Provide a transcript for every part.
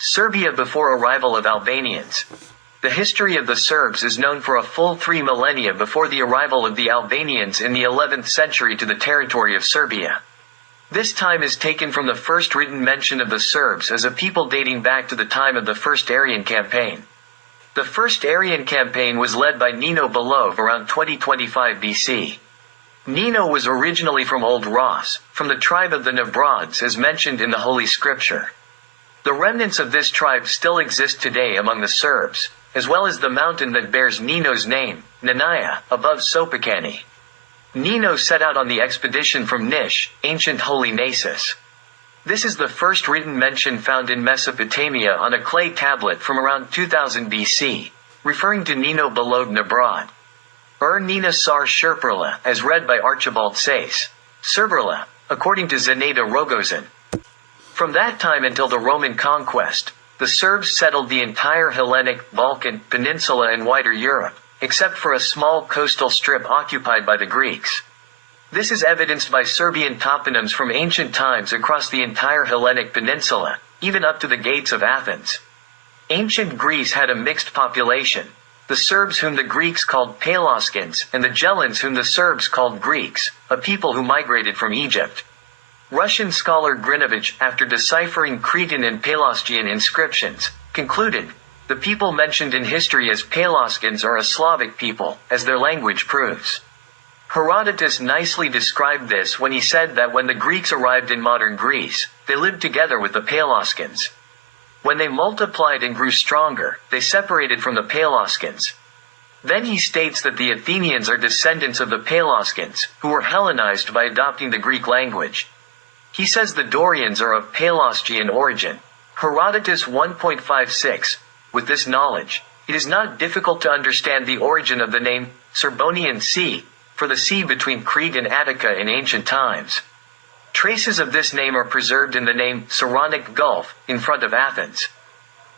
Serbia before arrival of Albanians. The history of the Serbs is known for a full 3 millennia before the arrival of the Albanians in the 11th century to the territory of Serbia. This time is taken from the first written mention of the Serbs as a people dating back to the time of the First Aryan Campaign. The First Aryan Campaign was led by Nino Belov around 2025 BC. Nino was originally from Old Ros, from the tribe of the Nabrods as mentioned in the Holy Scripture. The remnants of this tribe still exist today among the Serbs, as well as the mountain that bears Nino's name, Nenaya, above Sopocani. Nino set out on the expedition from Nish, ancient Holy Nasus. This is the first written mention found in Mesopotamia on a clay tablet from around 2000 BC, referring to Nino Belov Nabrod. Nina Sar Sherperla, as read by Archibald Sayce. Serberla, according to Zeneda Rogozin. From that time until the Roman conquest, the Serbs settled the entire Hellenic, Balkan, Peninsula and wider Europe, except for a small coastal strip occupied by the Greeks. This is evidenced by Serbian toponyms from ancient times across the entire Hellenic peninsula, even up to the gates of Athens. Ancient Greece had a mixed population, the Serbs whom the Greeks called Pelasgians and the Gelans whom the Serbs called Greeks, a people who migrated from Egypt. Russian scholar Grinovich, after deciphering Cretan and Pelasgian inscriptions, concluded, the people mentioned in history as Pelasgians are a Slavic people, as their language proves. Herodotus nicely described this when he said that when the Greeks arrived in modern Greece, they lived together with the Pelasgians. When they multiplied and grew stronger, they separated from the Pelasgians. Then he states that the Athenians are descendants of the Pelasgians, who were Hellenized by adopting the Greek language. He says the Dorians are of Pelasgian origin. Herodotus 1.56. With this knowledge, it is not difficult to understand the origin of the name, Serbonian Sea, for the sea between Crete and Attica in ancient times. Traces of this name are preserved in the name, Saronic Gulf, in front of Athens.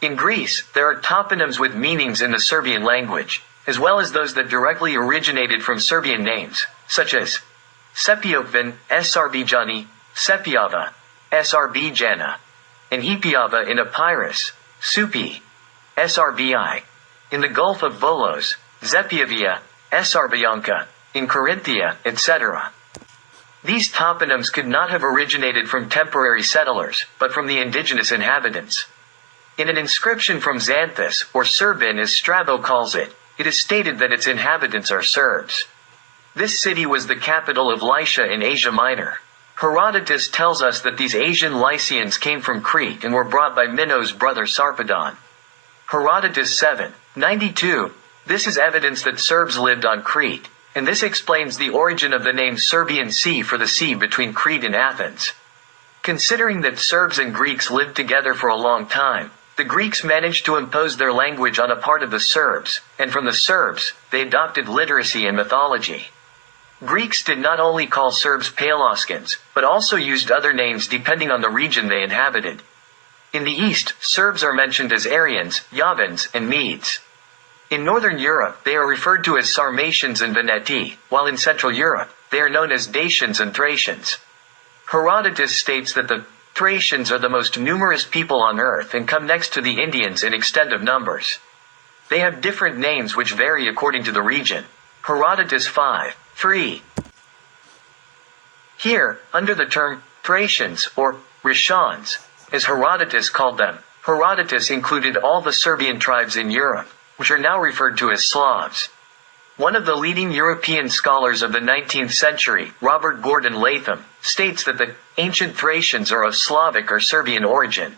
In Greece, there are toponyms with meanings in the Serbian language, as well as those that directly originated from Serbian names, such as Sepiokvin, Sarbijani, Sepiava, Srbjana, and Hipiava in Epirus, Supi, Srbi, in the Gulf of Volos, Zepiavia, Srbianka, in Corinthia, etc. These toponyms could not have originated from temporary settlers, but from the indigenous inhabitants. In an inscription from Xanthus, or Serbin as Strabo calls it, it is stated that its inhabitants are Serbs. This city was the capital of Lycia in Asia Minor. Herodotus tells us that these Asian Lycians came from Crete and were brought by Minos' brother Sarpedon. Herodotus 7:92. This is evidence that Serbs lived on Crete, and this explains the origin of the name Serbian Sea for the sea between Crete and Athens. Considering that Serbs and Greeks lived together for a long time, the Greeks managed to impose their language on a part of the Serbs, and from the Serbs, they adopted literacy and mythology. Greeks did not only call Serbs Pelasgians, but also used other names depending on the region they inhabited. In the east, Serbs are mentioned as Aryans, Yavans, and Medes. In northern Europe, they are referred to as Sarmatians and Veneti, while in Central Europe, they are known as Dacians and Thracians. Herodotus states that the Thracians are the most numerous people on earth and come next to the Indians in extent of numbers. They have different names which vary according to the region. Herodotus 5:3. Here, under the term Thracians, or Rishans, as Herodotus called them, Herodotus included all the Serbian tribes in Europe, which are now referred to as Slavs. One of the leading European scholars of the 19th century, Robert Gordon Latham, states that the ancient Thracians are of Slavic or Serbian origin.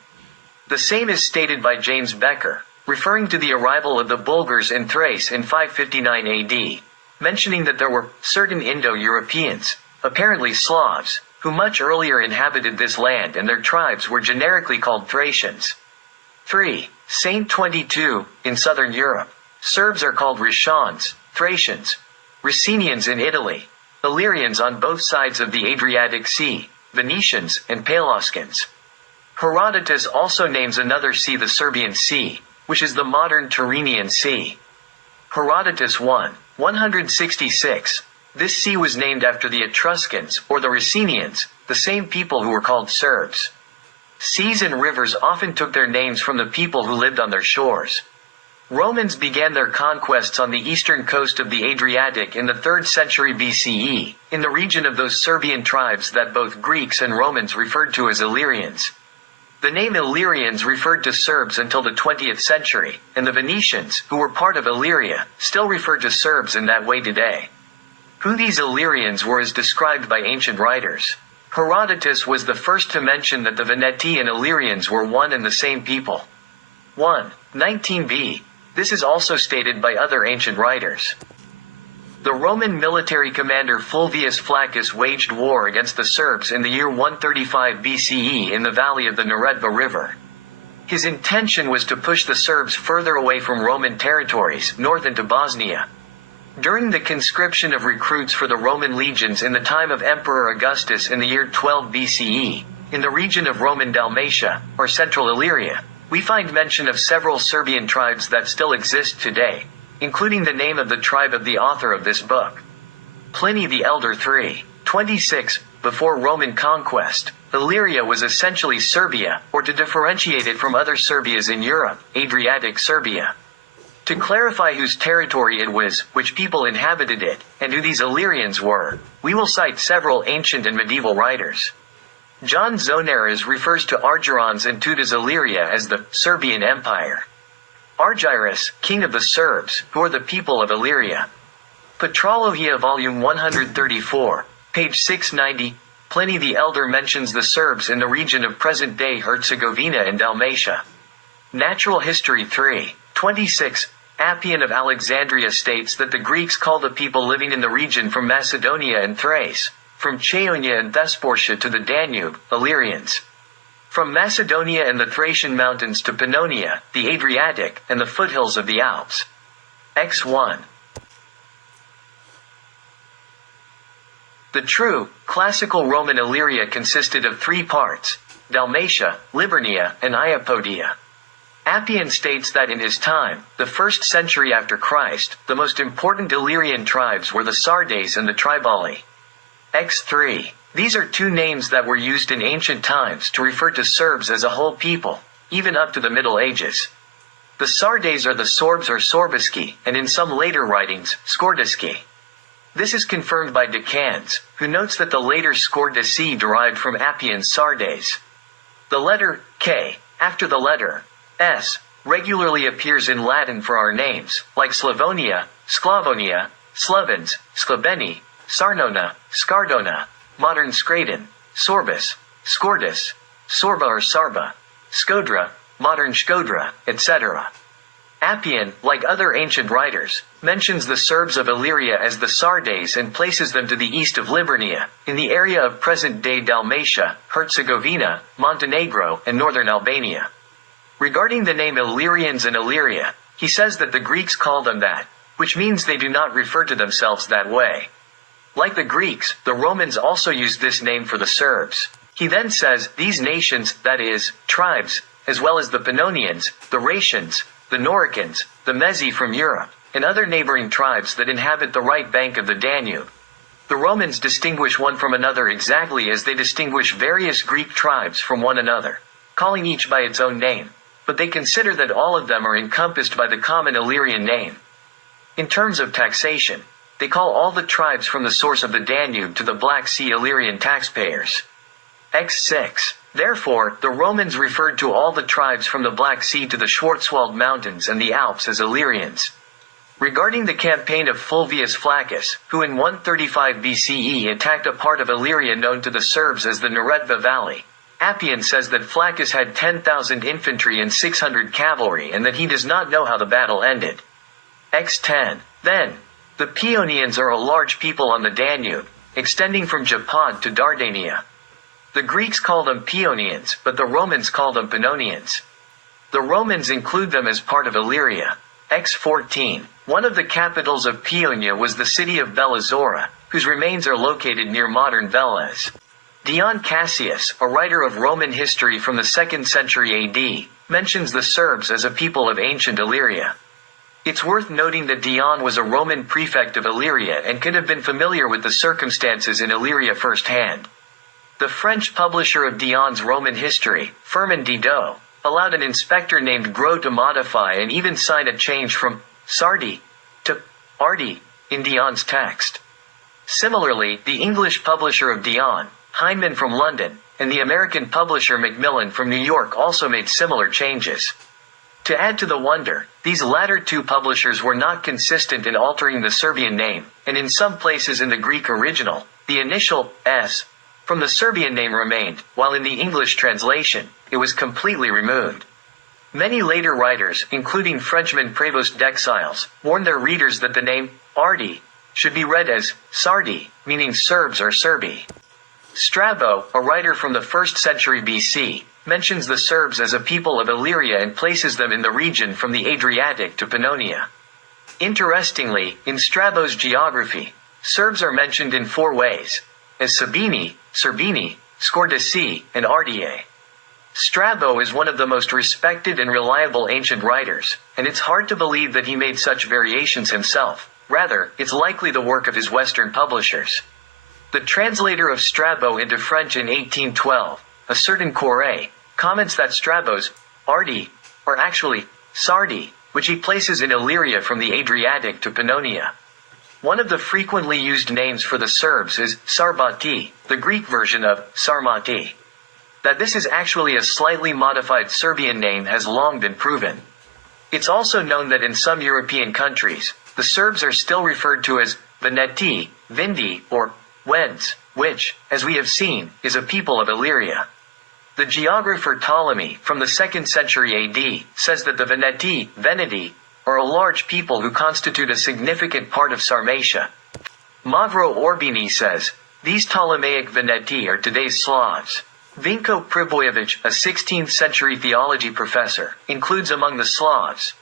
The same is stated by James Becker, referring to the arrival of the Bulgars in Thrace in 559 AD, mentioning that there were certain Indo-Europeans, apparently Slavs, who much earlier inhabited this land and their tribes were generically called Thracians. 3. Saint 22, in southern Europe, Serbs are called Rishans, Thracians, Ricinians in Italy, Illyrians on both sides of the Adriatic Sea, Venetians, and Pelasgians. Herodotus also names another sea the Serbian Sea, which is the modern Tyrrhenian Sea. Herodotus 1:166. This sea was named after the Etruscans, or the Ricinians, the same people who were called Serbs. Seas and rivers often took their names from the people who lived on their shores. Romans began their conquests on the eastern coast of the Adriatic in the 3rd century BCE, in the region of those Serbian tribes that both Greeks and Romans referred to as Illyrians. The name Illyrians referred to Serbs until the 20th century, and the Venetians, who were part of Illyria, still refer to Serbs in that way today. Who these Illyrians were is described by ancient writers. Herodotus was the first to mention that the Veneti and Illyrians were one and the same people. 19b. This is also stated by other ancient writers. The Roman military commander Fulvius Flaccus waged war against the Serbs in the year 135 BCE in the valley of the Neretva River. His intention was to push the Serbs further away from Roman territories, north into Bosnia. During the conscription of recruits for the Roman legions in the time of Emperor Augustus in the year 12 BCE, in the region of Roman Dalmatia, or Central Illyria, we find mention of several Serbian tribes that still exist today, including the name of the tribe of the author of this book. Pliny the Elder 3:26, before Roman conquest, Illyria was essentially Serbia, or to differentiate it from other Serbias in Europe, Adriatic Serbia. To clarify whose territory it was, which people inhabited it, and who these Illyrians were, we will cite several ancient and medieval writers. John Zonaras refers to Argyrons and Teutas Illyria as the Serbian Empire. Argyrus, king of the Serbs, who are the people of Illyria. Patrologia volume 134, page 690, Pliny the Elder mentions the Serbs in the region of present-day Herzegovina and Dalmatia. Natural History 3:26, Appian of Alexandria states that the Greeks call the people living in the region from Macedonia and Thrace, from Chaonia and Thesprotia to the Danube, Illyrians. From Macedonia and the Thracian mountains to Pannonia, the Adriatic, and the foothills of the Alps. X1. The true, classical Roman Illyria consisted of 3 parts: Dalmatia, Liburnia, and Iapodia. Appian states that in his time, the 1st century after Christ, the most important Illyrian tribes were the Sardes and the Tribali. X3. These are 2 names that were used in ancient times to refer to Serbs as a whole people, even up to the Middle Ages. The Sardes are the Sorbs or Sorbiski, and in some later writings, Skordiski. This is confirmed by Decans, who notes that the later Skordisi derived from Appian's Sardes. The letter K, after the letter S, regularly appears in Latin for our names, like Slavonia, Sclavonia, Slovens, Sklabeni, Sarnona, Skardona, modern Skradin, Sorbus, Skordis, Sorba or Sarba, Skodra, modern Shkodra, etc. Appian, like other ancient writers, mentions the Serbs of Illyria as the Sardes and places them to the east of Liburnia, in the area of present-day Dalmatia, Herzegovina, Montenegro, and northern Albania. Regarding the name Illyrians and Illyria, he says that the Greeks call them that, which means they do not refer to themselves that way. Like the Greeks, the Romans also used this name for the Serbs. He then says, these nations, that is, tribes, as well as the Pannonians, the Raetians, the Noricans, the Mezi from Europe, and other neighboring tribes that inhabit the right bank of the Danube. The Romans distinguish one from another exactly as they distinguish various Greek tribes from one another, calling each by its own name, but they consider that all of them are encompassed by the common Illyrian name. In terms of taxation, they call all the tribes from the source of the Danube to the Black Sea Illyrian taxpayers. X6. Therefore, the Romans referred to all the tribes from the Black Sea to the Schwarzwald Mountains and the Alps as Illyrians. Regarding the campaign of Fulvius Flaccus, who in 135 BCE attacked a part of Illyria known to the Serbs as the Neretva Valley, Appian says that Flaccus had 10,000 infantry and 600 cavalry and that he does not know how the battle ended. X10. Then, the Paeonians are a large people on the Danube, extending from Japad to Dardania. The Greeks call them Paeonians, but the Romans call them Pannonians. The Romans include them as part of Illyria. X14. One of the capitals of Paeonia was the city of Belazora, whose remains are located near modern Velez. Dion Cassius, a writer of Roman history from the 2nd century AD, mentions the Serbs as a people of ancient Illyria. It's worth noting that Dion was a Roman prefect of Illyria and could have been familiar with the circumstances in Illyria firsthand. The French publisher of Dion's Roman history, Firmin Didot, allowed an inspector named Gros to modify and even sign a change from Sardi to Ardi in Dion's text. Similarly, the English publisher of Dion, Heinemann from London, and the American publisher Macmillan from New York also made similar changes. To add to the wonder, these latter two publishers were not consistent in altering the Serbian name, and in some places in the Greek original, the initial S from the Serbian name remained, while in the English translation, it was completely removed. Many later writers, including Frenchman Prévost d'Exiles, warned their readers that the name Ardi should be read as Sardi, meaning Serbs or Srbi. Strabo, a writer from the 1st century BC, mentions the Serbs as a people of Illyria and places them in the region from the Adriatic to Pannonia. Interestingly, in Strabo's geography, Serbs are mentioned in 4 ways, as Sabini, Serbini, Scordisi, and Ardiae. Strabo is one of the most respected and reliable ancient writers, and it's hard to believe that he made such variations himself. Rather, it's likely the work of his Western publishers. The translator of Strabo into French in 1812, a certain Corre, comments that Strabo's Ardi are actually Sardi, which he places in Illyria from the Adriatic to Pannonia. One of the frequently used names for the Serbs is Sarbati, the Greek version of Sarmati. That this is actually a slightly modified Serbian name has long been proven. It's also known that in some European countries, the Serbs are still referred to as Veneti, Vindi, or Wends, which, as we have seen, is a people of Illyria. The geographer Ptolemy, from the 2nd century AD, says that the Veneti, are a large people who constitute a significant part of Sarmatia. Mavro Orbini says, these Ptolemaic Veneti are today's Slavs. Vinko Pribojević, a 16th century theology professor, includes among the Slavs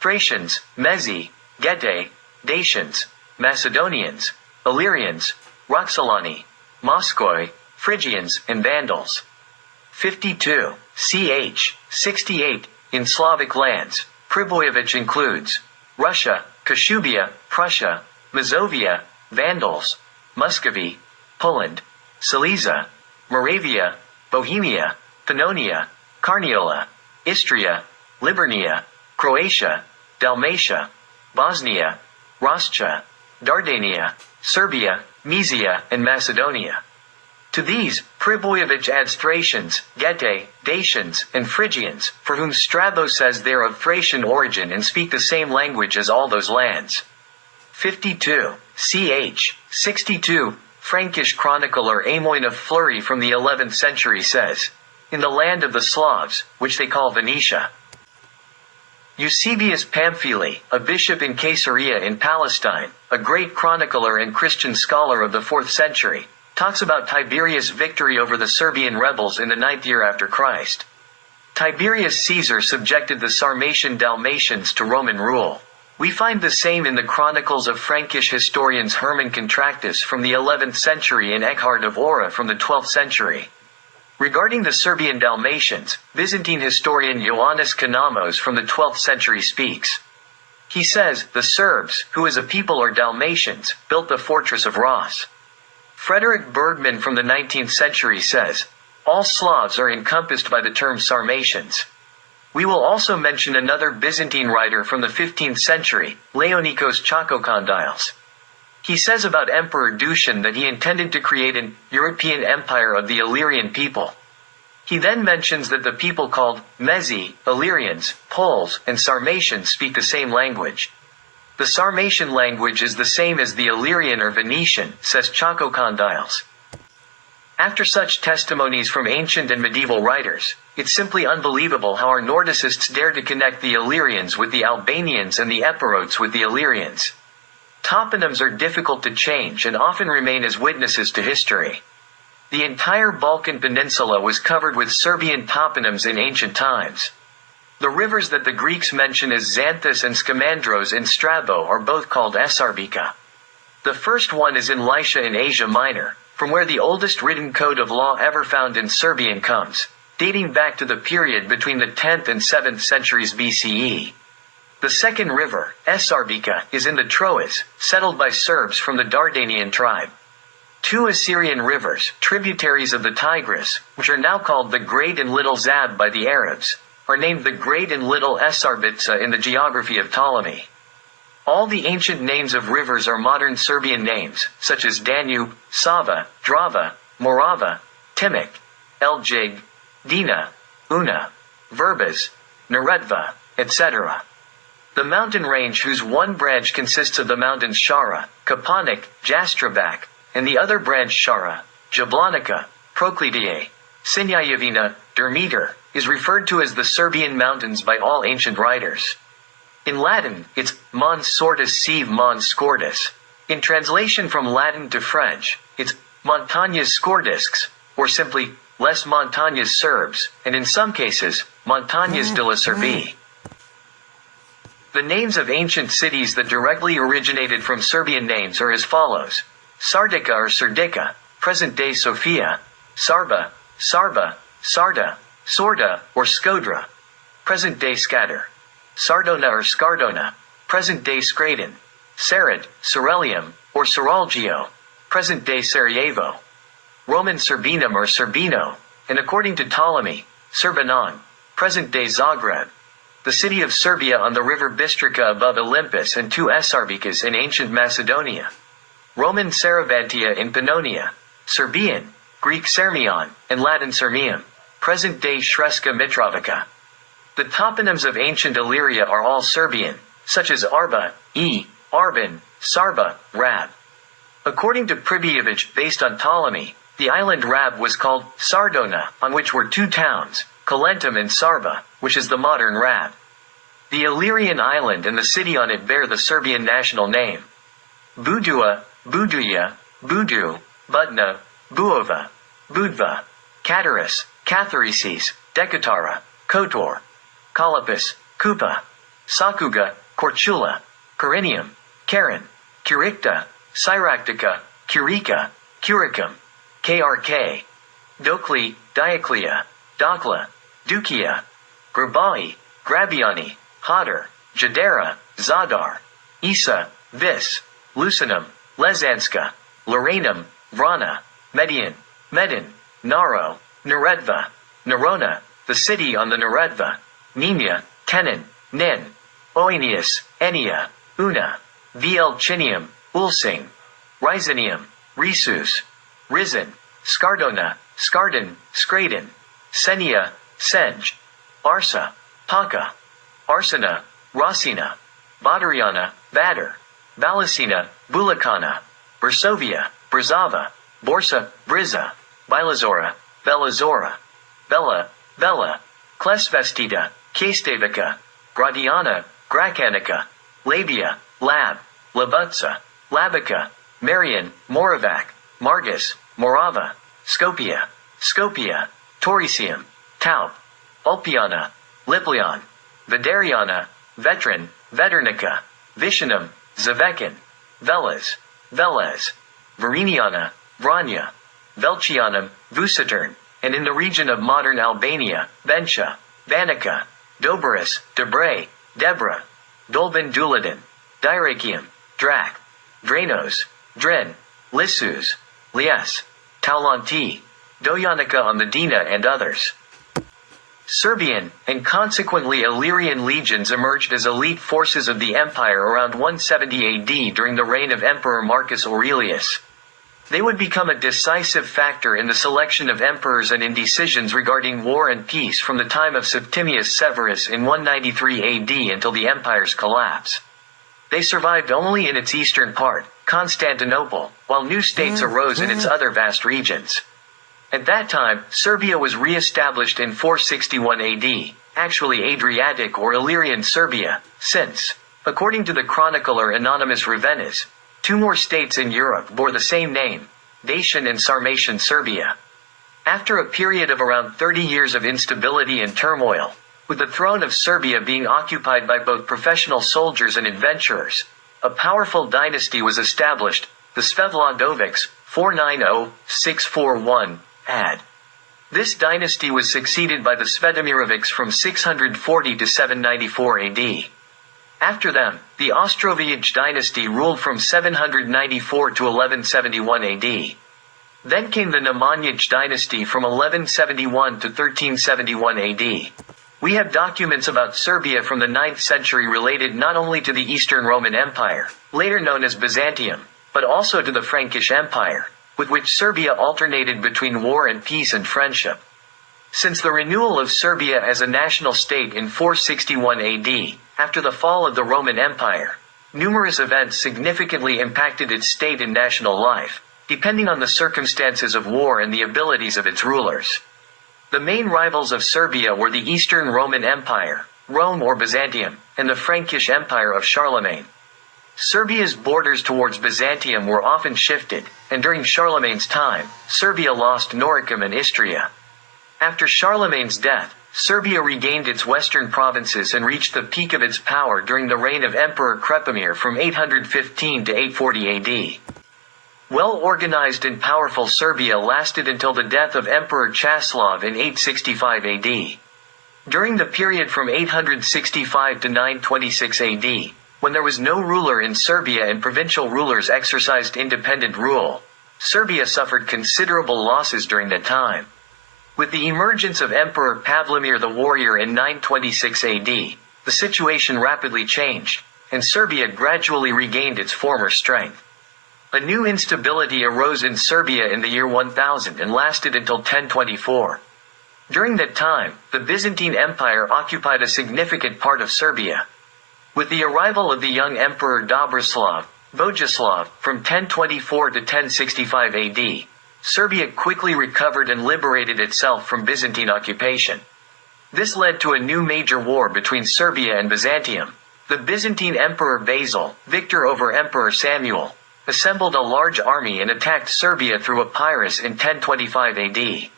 Thracians, Mezi, Getae, Dacians, Macedonians, Illyrians, Roxolani, Moskoi, Phrygians, and Vandals. 52. Ch. 68. In Slavic lands, Pribojević includes Russia, Kashubia, Prussia, Mazovia, Vandals, Muscovy, Poland, Silesia, Moravia, Bohemia, Pannonia, Carniola, Istria, Liburnia, Croatia, Dalmatia, Bosnia, Rascia, Dardania, Serbia, Mysia, and Macedonia. To these, Pribojević adds Thracians, Getae, Dacians, and Phrygians, for whom Strabo says they are of Thracian origin and speak the same language as all those lands. 52. Ch. 62. Frankish chronicler Amoin of Fleury from the 11th century says, in the land of the Slavs, which they call Venetia. Eusebius Pamphili, a bishop in Caesarea in Palestine, a great chronicler and Christian scholar of the 4th century, talks about Tiberius' victory over the Serbian rebels in the 9th year after Christ. Tiberius Caesar subjected the Sarmatian Dalmatians to Roman rule. We find the same in the chronicles of Frankish historians Hermann Contractus from the 11th century and Eckhard of Ora from the 12th century. Regarding the Serbian Dalmatians, Byzantine historian Ioannis Kanamos from the 12th century speaks. He says, the Serbs, who as a people are Dalmatians, built the fortress of Ras. Frederick Bergman from the 19th century says, all Slavs are encompassed by the term Sarmatians. We will also mention another Byzantine writer from the 15th century, Leonikos Chakokondyles. He says about Emperor Dusan that he intended to create an European empire of the Illyrian people. He then mentions that the people called Mezi, Illyrians, Poles, and Sarmatians speak the same language. The Sarmatian language is the same as the Illyrian or Venetian, says Chakokondyles. After such testimonies from ancient and medieval writers, it's simply unbelievable how our Nordicists dare to connect the Illyrians with the Albanians and the Epirotes with the Illyrians. Toponyms are difficult to change and often remain as witnesses to history. The entire Balkan Peninsula was covered with Serbian toponyms in ancient times. The rivers that the Greeks mention as Xanthus and Skamandros in Strabo are both called Esarbica. The first one is in Lycia in Asia Minor, from where the oldest written code of law ever found in Serbian comes, dating back to the period between the 10th and 7th centuries BCE. The second river, Esarbica, is in the Troas, settled by Serbs from the Dardanian tribe. Two Assyrian rivers, tributaries of the Tigris, which are now called the Great and Little Zab by the Arabs, are named the Great and Little Esarbitsa in the geography of Ptolemy. All the ancient names of rivers are modern Serbian names, such as Danube, Sava, Drava, Morava, Timok, Eljig, Dina, Una, Verbas, Neretva, etc. The mountain range whose one branch consists of the mountains Shara, Kapanik, Jastrabak, and the other branch Shara, Jablanica, Proklidije, Sinjajevina, Dermeter, is referred to as the Serbian mountains by all ancient writers. In Latin, it's Mons Sortus sive Mons Scordis. In translation from Latin to French, it's Montañas Scordisques, or simply Les Montagnes Serbes, and in some cases, Montañas de la Serbie. The names of ancient cities that directly originated from Serbian names are as follows. Sardica or Serdica, present-day Sofia. Sarba, Sarba, Sarda, Sorda, or Skodra, present-day Scatter. Sardona or Skardona, present-day Skradin. Sarad, Sarelium, or Saralgio, present-day Sarajevo. Roman Serbinum or Serbino, and according to Ptolemy, Serbanon, present-day Zagreb. The city of Serbia on the river Bistrica above Olympus and two Esarbicas in ancient Macedonia. Roman Saravantia in Pannonia. Serbian, Greek Sermion, and Latin Sirmium, present-day Sremska Mitrovica. The toponyms of ancient Illyria are all Serbian, such as Arba, Arban, Sarba, Rab. According to Pribijevich, based on Ptolemy, the island Rab was called Sardona, on which were two towns, Colentum and Sarba, which is the modern Rab. The Illyrian island and the city on it bear the Serbian national name. Budua, Buduja, Budu, Budna, Buova, Budva, Cataris, Catharises, Decatara, Kotor, Kalapis, Kupa, Sakuga, Korčula, Corinium, Karen, Kurikta, Syractica, Kurika, Kuricum, KRK, Dokli, Dioclea, Dokla, Dukia, Grabai, Grabiani, Hodder, Jadera, Zadar, Isa, Vis, Lucinum, Lezanska, Loranum, Vrana, Median, Medin, Naro, Neretva, Nerona, the city on the Neretva, Nemia, Tenin, Nin, Oenius, Enia, Una, Vielchinium, Ulsing, Rhizinium, Risus, Rizin, Skardona, Skardin, Skradin, Senia, Senj, Arsa, Taka, Arsena, Rosina, Badariana, Vadar, Balasina, Bulakana, Bursovia, Brzava, Borsa, Briza, Bilazora, Velazora, Bella, Bella, Klesvestida, Kestevica, Gradiana, Grakanica, Labia, Lab, Labutsa, Labica, Marian, Moravac, Margus, Morava, Skopia, Skopia, Taurisium, Taup, Ulpiana, Liplion, Vederiana, Vetrin, Veternica, Vishanum, Zavekin, Velas, Velez, Veriniana, Vranya, Velcianum, Vusatern, and in the region of modern Albania, Ventia, Vanica, Doberis, Debre, Debra, Dolbin Duladin, Dyrrachium, Drac, Dranos, Dren, Lissus, Lies, Taulanti, Doyanica on the Dina and others. Serbian, and consequently Illyrian legions emerged as elite forces of the empire around 170 AD during the reign of Emperor Marcus Aurelius. They would become a decisive factor in the selection of emperors and in decisions regarding war and peace from the time of Septimius Severus in 193 AD until the empire's collapse. They survived only in its eastern part, Constantinople, while new states arose in its other vast regions. At that time, Serbia was re-established in 461 AD, actually Adriatic or Illyrian Serbia, since, according to the chronicler Anonymous Ravennas, two more states in Europe bore the same name, Dacian and Sarmatian Serbia. After a period of around 30 years of instability and turmoil, with the throne of Serbia being occupied by both professional soldiers and adventurers, a powerful dynasty was established, the Svevladovics, 490-641, AD. This dynasty was succeeded by the Svetimirovics from 640 to 794 AD. After them, the Ostroviec dynasty ruled from 794 to 1171 AD. Then came the Nemanjić dynasty from 1171 to 1371 AD. We have documents about Serbia from the 9th century related not only to the Eastern Roman Empire, later known as Byzantium, but also to the Frankish Empire, with which Serbia alternated between war and peace and friendship. Since the renewal of Serbia as a national state in 461 AD, after the fall of the Roman Empire, numerous events significantly impacted its state and national life, depending on the circumstances of war and the abilities of its rulers. The main rivals of Serbia were the Eastern Roman Empire, Rome or Byzantium, and the Frankish Empire of Charlemagne. Serbia's borders towards Byzantium were often shifted, and during Charlemagne's time, Serbia lost Noricum and Istria. After Charlemagne's death, Serbia regained its western provinces and reached the peak of its power during the reign of Emperor Krepomir from 815 to 840 AD. Well-organized and powerful Serbia lasted until the death of Emperor Chaslav in 865 AD. During the period from 865 to 926 AD, when there was no ruler in Serbia and provincial rulers exercised independent rule, Serbia suffered considerable losses during that time. With the emergence of Emperor Pavlomir the Warrior in 926 AD, the situation rapidly changed, and Serbia gradually regained its former strength. A new instability arose in Serbia in the year 1000 and lasted until 1024. During that time, the Byzantine Empire occupied a significant part of Serbia. With the arrival of the young Emperor Dobroslav, Vojislav, from 1024 to 1065 AD, Serbia quickly recovered and liberated itself from Byzantine occupation. This led to a new major war between Serbia and Byzantium. The Byzantine Emperor Basil, victor over Emperor Samuel, assembled a large army and attacked Serbia through Epirus in 1025 AD.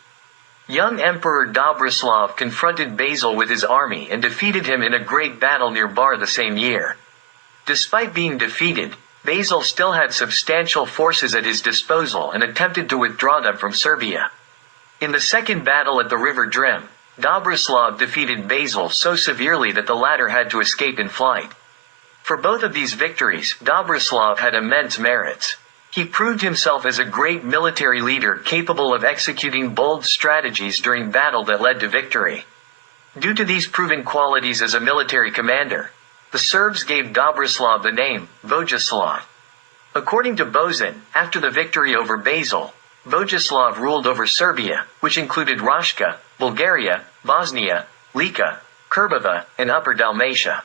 Young Emperor Dobroslav confronted Basil with his army and defeated him in a great battle near Bar the same year. Despite being defeated, Basil still had substantial forces at his disposal and attempted to withdraw them from Serbia. In the second battle at the river Drim, Dobroslav defeated Basil so severely that the latter had to escape in flight. For both of these victories, Dobroslav had immense merits. He proved himself as a great military leader capable of executing bold strategies during battle that led to victory. Due to these proven qualities as a military commander, the Serbs gave Dobroslav the name Vojislav. According to Bozin, after the victory over Basil, Vojislav ruled over Serbia, which included Raška, Bulgaria, Bosnia, Lika, Kurbava, and Upper Dalmatia.